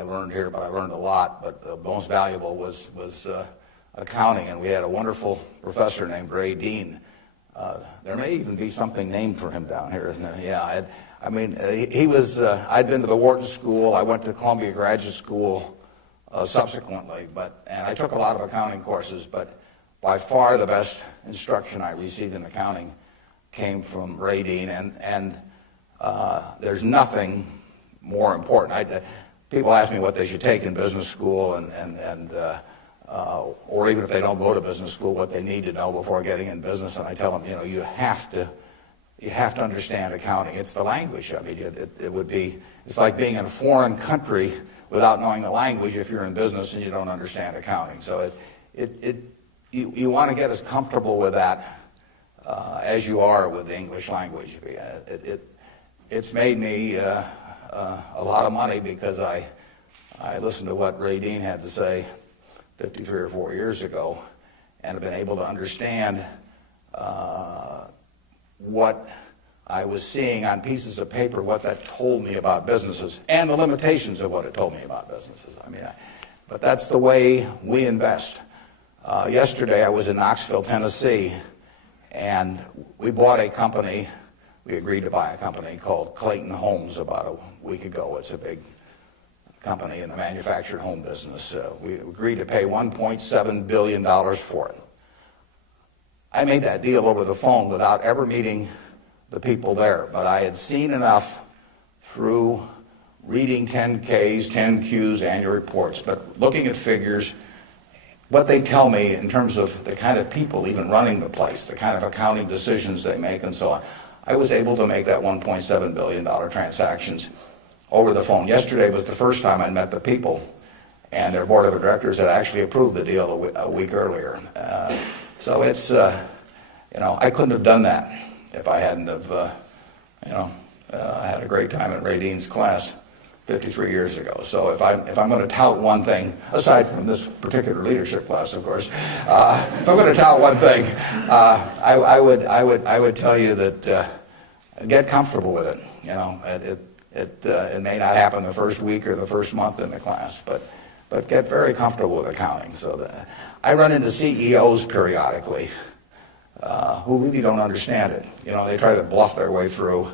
I learned here, but I learned a lot. But the most valuable was accounting, and we had a wonderful professor named Ray Dean. There may even be something named for him down here, isn't there? Yeah, I mean, he was, I'd been to the Wharton School, I went to Columbia Graduate School subsequently, and I took a lot of accounting courses, but by far the best instruction I received in accounting came from Ray Dean, and there's nothing more important. People ask me what they should take in business school, or even if they don't go to business school, what they need to know before getting in business, and I tell them, you have to understand accounting. It's the language. I mean, it's like being in a foreign country without knowing the language if you're in business and you don't understand accounting. So you want to get as comfortable with that as you are with the English language. It's made me a lot of money because I listened to what Ray Dean had to say 53 or 4 years ago, and have been able to understand what I was seeing on pieces of paper, what that told me about businesses, and the limitations of what it told me about businesses. But that's the way we invest. Yesterday I was in Knoxville, Tennessee, and we bought a company. We agreed to buy a company called Clayton Homes about a week ago. It's a big company in the manufactured home business. We agreed to pay $1.7 billion for it. I made that deal over the phone without ever meeting the people there, but I had seen enough through reading 10Ks, 10Qs, annual reports, but looking at figures, what they tell me in terms of the kind of people even running the place, the kind of accounting decisions they make and so on. I was able to make that $1.7 billion transactions over the phone. Yesterday was the first time I met the people, and their board of directors had actually approved the deal a week earlier. So it's, I couldn't have done that if I hadn't have, had a great time at Ray Dean's class 53 years ago. So if I'm going to tout one thing, aside from this particular leadership class, of course, if I'm going to tout one thing, I would tell you that get comfortable with it. It may not happen the first week or the first month in the class, but get very comfortable with accounting. So I run into CEOs periodically who really don't understand it. They try to bluff their way through,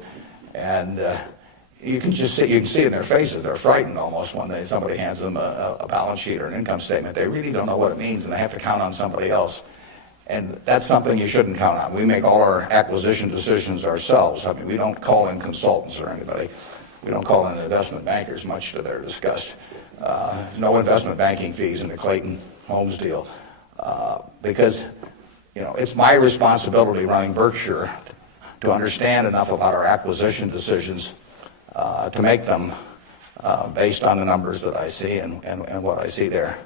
and you can see it in their faces. They're frightened almost when somebody hands them a balance sheet or an income statement. They really don't know what it means, and they have to count on somebody else. And that's something you shouldn't count on. We make all our acquisition decisions ourselves. I mean, we don't call in consultants or anybody. We don't call in investment bankers, much to their disgust. No investment banking fees in the Clayton Homes deal, because it's my responsibility running Berkshire to understand enough about our acquisition decisions to make them based on the numbers that I see and what I see there.